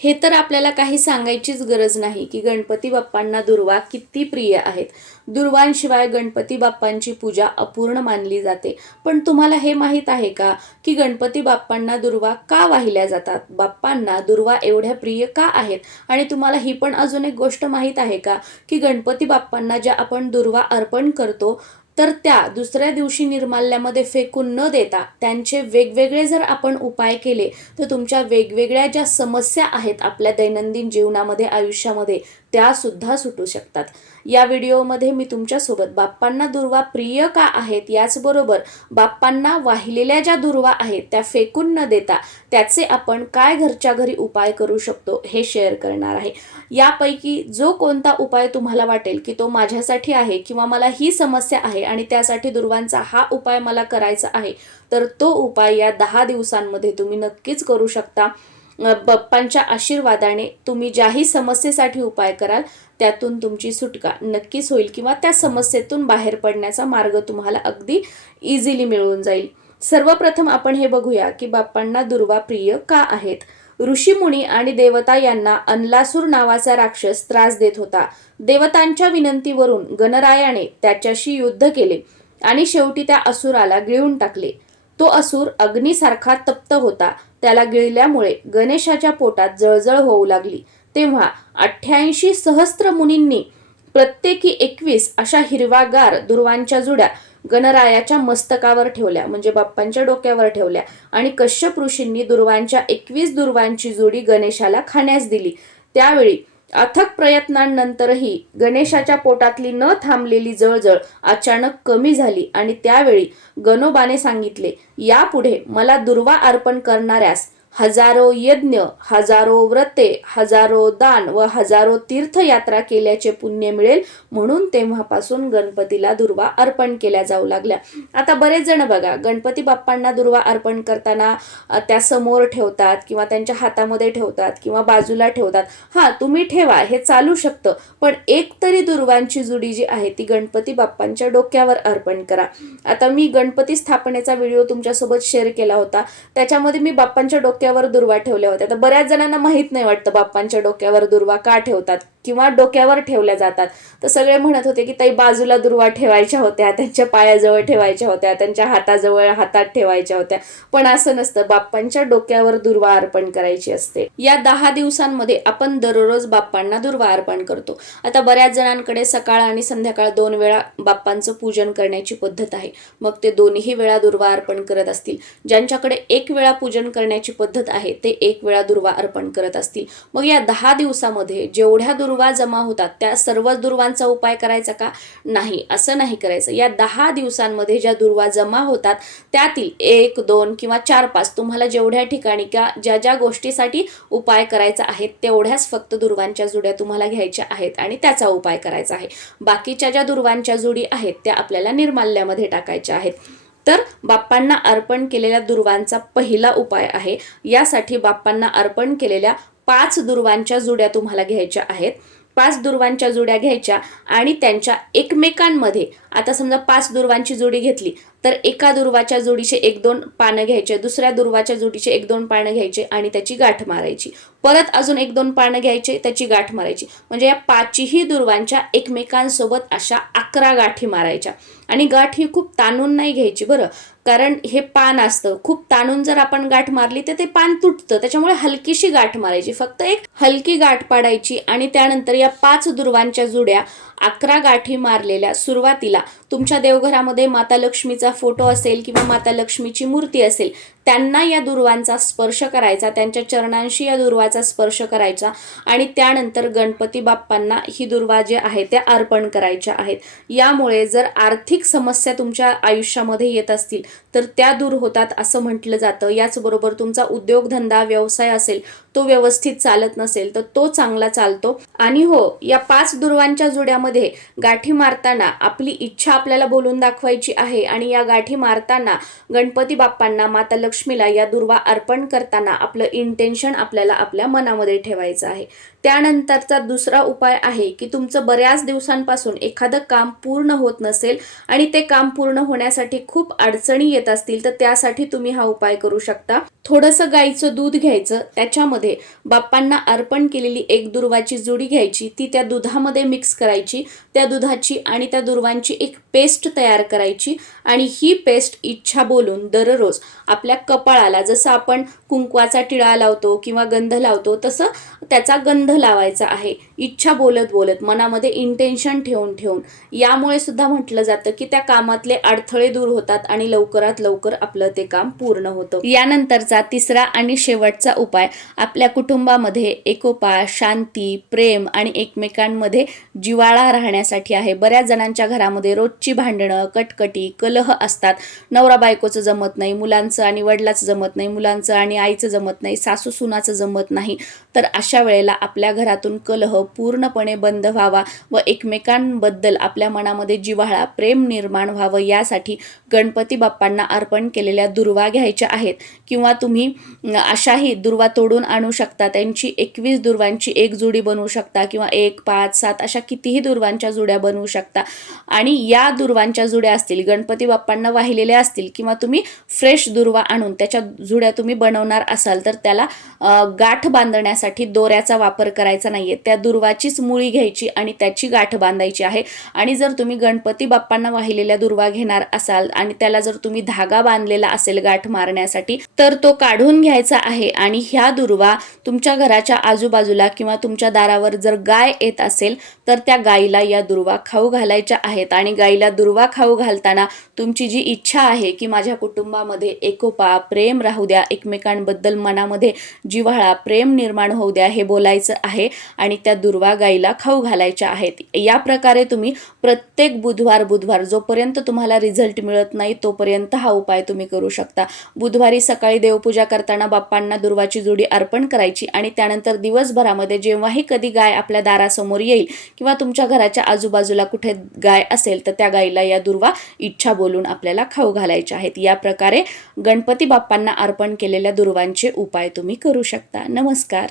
हे तर आपल्याला काही सांगायचीच गरज नाही की गणपती बाप्पांना दुर्वा किती प्रिय आहेत. दुर्वांशिवाय गणपती बाप्पांची पूजा अपूर्ण मानली जाते. पण तुम्हाला हे माहीत आहे का की गणपती बाप्पांना दुर्वा का वाहिल्या जातात? बाप्पांना दुर्वा एवढ्या प्रिय का आहेत? आणि तुम्हाला ही पण अजून एक गोष्ट माहीत आहे का की गणपती बाप्पांना ज्या आपण दुर्वा अर्पण करतो तर त्या दुसऱ्या दिवशी निर्माल्यामध्ये फेकून न देता त्यांचे वेगवेगळे जर आपण उपाय केले तर तुमच्या वेगवेगळ्या ज्या समस्या आहेत आपल्या दैनंदिन जीवनामध्ये आयुष्यामध्ये त्यासुद्धा सुटू शकतात. या व्हिडिओमध्ये मी तुमच्यासोबत बाप्पांना दुर्वा प्रिय का आहेत याचबरोबर बाप्पांना वाहिलेल्या ज्या दुर्वा आहेत त्या फेकून न देता त्याचे आपण काय घरच्या घरी उपाय करू शकतो हे शेअर करणार आहे. यापैकी जो कोणता उपाय तुम्हाला वाटेल की तो माझ्यासाठी आहे किंवा मला ही समस्या आहे आणि त्यासाठी दुर्वांचा हा उपाय मला करायचा आहे तर तो उपाय या दहा दिवसांमध्ये तुम्ही नक्कीच करू शकता. बाप्पांच्या आशीर्वादाने तुम्ही ज्याही समस्येसाठी उपाय कराल त्यातून तुमची सुटका नक्कीच होईल किंवा त्या समस्येतून बाहेर पडण्याचा मार्ग तुम्हाला अगदी इझिली मिळून जाईल. सर्वप्रथम आपण हे बघूया की बाप्पांना दुर्वा प्रिय का आहेत? ऋषीमुनी आणि देवता यांना अनलासूर नावाचा राक्षस त्रास देत होता. देवतांच्या विनंतीवरून गणरायाने त्याच्याशी युद्ध केले आणि शेवटी त्या असुराला गिळून टाकले. तो असूर अग्नीसारखा तप्त होता. त्याला गिळल्यामुळे गणेशाच्या पोटात जळजळ होऊ लागली. तेव्हा अठ्ठ्याऐंशी सहस्त्र मुनींनी प्रत्येकी एकवीस अशा हिरवागार दुर्वांच्या जुड्या गणरायाच्या मस्तकावर ठेवल्या म्हणजे बाप्पांच्या डोक्यावर ठेवल्या आणि कश्यप ऋषींनी दुर्वांच्या एकवीस दुर्वांची जोडी गणेशाला खाण्यास दिली. त्यावेळी अथक प्रयत्नांनंतरही गणेशाच्या पोटातली न थांबलेली जळजळ अचानक कमी झाली आणि त्यावेळी गणोबाने सांगितले यापुढे मला दुर्वा अर्पण करणाऱ्यास हजारो यज्ञ हजारो व्रते हजारो दान व हजारो तीर्थयात्रा केल्याचे पुण्य मिळेल म्हणून तेव्हापासून गणपतीला दुर्वा अर्पण केल्या जाऊ लागल्या. आता बरेच जण बघा गणपती बाप्पांना दुर्वा अर्पण करताना त्या समोर ठेवतात किंवा त्यांच्या हातामध्ये ठेवतात किंवा बाजूला ठेवतात. हां तुम्ही ठेवा हे चालू शकतं. पण एक तरी दुर्वांची जुडी जी आहे ती गणपती बाप्पांच्या डोक्यावर अर्पण करा. आता मी गणपती स्थापनेचा व्हिडिओ तुमच्यासोबत शेअर केला होता. त्याच्यामध्ये मी बाप्पांच्या डोक्यावर दुर्वा ठेवल्या होत्या. तर बऱ्याच जणांना माहीत नाही वाटतं बाप्पांच्या डोक्यावर दुर्वा का ठेवतात किंवा डोक्यावर ठेवल्या जातात. तर सगळे म्हणत होते की ताई बाजूला दुर्वा ठेवायच्या होत्या त्यांच्या पायाजवळ ठेवायच्या होत्या त्यांच्या हाताजवळ हातात ठेवायच्या होत्या. पण असं नसतं. बाप्पांच्या डोक्यावर दुर्वा अर्पण करायची असते. या दहा दिवसांमध्ये आपण दररोज बाप्पांना दुर्वा अर्पण करतो. आता बऱ्याच जणांकडे सकाळ आणि संध्याकाळ दोन वेळा बाप्पांचं पूजन करण्याची पद्धत आहे. मग ते दोन्ही वेळा दुर्वा अर्पण करत असतील. ज्यांच्याकडे एक वेळा पूजन करण्याची पद्धत पद्धत आहे ते एक वेळा दुर्वा अर्पण करत असतील. मग या दहा दिवसामध्ये जेवढ्या दुर्वा जमा होतात त्या सर्व दुर्वांचा उपाय करायचा का? नाही असं नाही करायचं. या दहा दिवसांमध्ये ज्या दुर्वा जमा होतात त्यातील एक दोन किंवा चार पाच तुम्हाला जेवढ्या ठिकाणी का ज्या ज्या गोष्टीसाठी उपाय करायचा आहे तेवढ्याच फक्त दुर्वांच्या जुड्या तुम्हाला घ्यायच्या आहेत आणि त्याचा उपाय करायचा आहे. बाकीच्या ज्या दुर्वांच्या जुडी आहेत त्या आपल्याला निर्माल्यामध्ये टाकायच्या आहेत. तर बाप्पांना अर्पण केलेल्या दुर्वांचा पहिला उपाय आहे. यासाठी बाप्पांना अर्पण केलेल्या पाच दुर्वांच्या जुड्या तुम्हाला घ्यायच्या आहेत. पाच दुर्वांच्या जुड्या घ्यायच्या आणि त्यांच्या एकमेकांमध्ये आता समजा पाच दुर्वांची जोडी घेतली तर एका दुर्वाच्या जोडीचे एक दोन पानं घ्यायचे दुसऱ्या दुर्वाच्या जोडीचे एक दोन पानं घ्यायचे आणि त्याची गाठ मारायची. परत अजून एक दोन पानं घ्यायचे त्याची गाठ मारायची. म्हणजे या पाचही दुर्वांच्या एकमेकांसोबत अशा अकरा गाठी मारायच्या. आणि गाठ ही खूप ताणून नाही घ्यायची बरं. कारण हे पान असतं. खूप ताणून जर आपण गाठ मारली तर ते पान तुटतं. त्याच्यामुळे हलकीशी गाठ मारायची. फक्त एक हलकी गाठ पाडायची आणि त्यानंतर या पाच दुर्वांच्या जुड्या अकरा गाठी मारलेल्या सुरुवातीला तुमच्या देवघरामध्ये माता लक्ष्मीचा फोटो असेल किंवा माता लक्ष्मीची मूर्ती असेल त्यांना या दुर्वांचा स्पर्श करायचा त्यांच्या चरणांशी या दुर्वाचा स्पर्श करायचा आणि त्यानंतर गणपती बाप्पांना ही दुर्वा जे आहे त्या अर्पण करायच्या आहेत. यामुळे जर आर्थिक समस्या तुमच्या आयुष्यामध्ये येत असतील तर त्या दूर होतात असं म्हटलं जातं. याचबरोबर तुमचा उद्योगधंदा व्यवसाय असेल तो व्यवस्थित चालत नसेल तर तो चांगला चालतो. आणि हो या पाच दुर्वांच्या जुड्यामध्ये गाठी मारताना आपली इच्छा आपल्याला बोलून दाखवायची आहे आणि या गाठी मारताना गणपती बाप्पांना माता लक्ष्मी लक्ष्मीला या दुर्वा अर्पण करताना आपलं इंटेन्शन आपल्याला आपल्या मनामध्ये ठेवायचं आहे. त्यानंतरचा दुसरा उपाय आहे की तुमचं बऱ्याच दिवसांपासून एखादं काम पूर्ण होत नसेल आणि ते काम पूर्ण होण्यासाठी खूप अडचणी येत असतील तर त्यासाठी तुम्ही हा उपाय करू शकता. थोडंसं गाईचं दूध घ्यायचं त्याच्यामध्ये बाप्पांना अर्पण केलेली एक दुर्वाची जुडी घ्यायची ती त्या दुधामध्ये मिक्स करायची त्या दुधाची आणि त्या दुर्वांची एक पेस्ट तयार करायची. आणि ही पेस्ट इच्छा बोलून दररोज आपल्या कपाळाला जसं आपण कुंकवाचा टिळा लावतो किंवा गंध लावतो तसं त्याचा गंध लावायचा आहे. इच्छा बोलत बोलत मनामध्ये इंटेन्शन ठेवून ठेवून. यामुळे सुद्धा म्हटलं जातं की त्या कामातले अडथळे दूर होतात आणि लवकरात लवकर आपलं ते काम पूर्ण होतं. यानंतरचा तिसरा आणि शेवटचा उपाय आपल्या कुटुंबामध्ये एकोपा शांती प्रेम आणि एकमेकांमध्ये जिवाळा राहण्यासाठी आहे. बऱ्याच जणांच्या घरामध्ये रोजची भांडणं कटकटी कलह असतात. नवरा बायकोचं जमत नाही मुलांचं आणि वडिलाचं जमत नाही मुलांचं आणि आईचं जमत नाही सासू सुनाचं जमत नाही तर अशा वेळेला आपल्या घरातून कलह पूर्णपणे बंद व्हावा व एकमेकांबद्दल आपल्या मनामध्ये जिव्हाळा प्रेम निर्माण व्हावं यासाठी गणपती बाप्पांना अर्पण केलेल्या दुर्वा घ्यायच्या आहेत. किंवा तुम्ही अशाही दुर्वा तोडून आणू शकता त्यांची एकवीस दुर्वांची एक जोडी बनवू शकता किंवा एक पाच सात अशा कितीही दुर्वांच्या जुड्या बनवू शकता. आणि या दुर्वांच्या जुड्या असतील गणपती बाप्पांना वाहिलेल्या असतील किंवा तुम्ही फ्रेश दुर्वा आणून त्याच्या जुड्या तुम्ही बनवणार असाल तर त्याला गाठ बांधण्यासाठी दोऱ्याचा वापर करायचा नाहीये. त्या दुर्वाचीच मुळी घ्यायची आणि त्याची गाठ बांधायची आहे. आणि जर तुम्ही गणपती बाप्पांना वाहिलेल्या दुर्वा घेणार असाल आणि त्याला जर तुम्ही धागा बांधलेला असेल गाठ मारण्यासाठी तर तो काढून घ्यायचा आहे आणि ह्या दुर्वा तुमच्या घराच्या आजूबाजूला किंवा तुमच्या दारावर जर गाय येत असेल तर त्या गायीला या दुर्वा खाऊ घालायच्या आहेत. आणि गायीला दुर्वा खाऊ घालताना तुमची जी इच्छा आहे की माझ्या कुटुंबामध्ये एकोपा प्रेम राहू द्या एकमेकांना मुलांबद्दल मनामध्ये जिव्हाळा प्रेम निर्माण होऊ द्या हे बोलायचं आहे आणि त्या दुर्वा गाईला खाऊ घालायच्या आहेत. या प्रकारे तुम्ही प्रत्येक बुधवार बुधवार जोपर्यंत तुम्हाला रिझल्ट मिळत नाही तोपर्यंत हा उपाय तुम्ही करू शकता. बुधवारी सकाळी देवपूजा करताना बाप्पांना दुर्वाची जोडी अर्पण करायची आणि त्यानंतर दिवसभरामध्ये जेव्हाही कधी गाय आपल्या दारासमोर येईल किंवा तुमच्या घराच्या आजूबाजूला कुठे गाय असेल तर त्या गायीला या दुर्वा इच्छा बोलून आपल्याला खाऊ घालायच्या आहेत. या प्रकारे गणपती बाप्पांना अर्पण केलेल्या पूर्वांचे उपाय तुम्ही करू शकता. नमस्कार.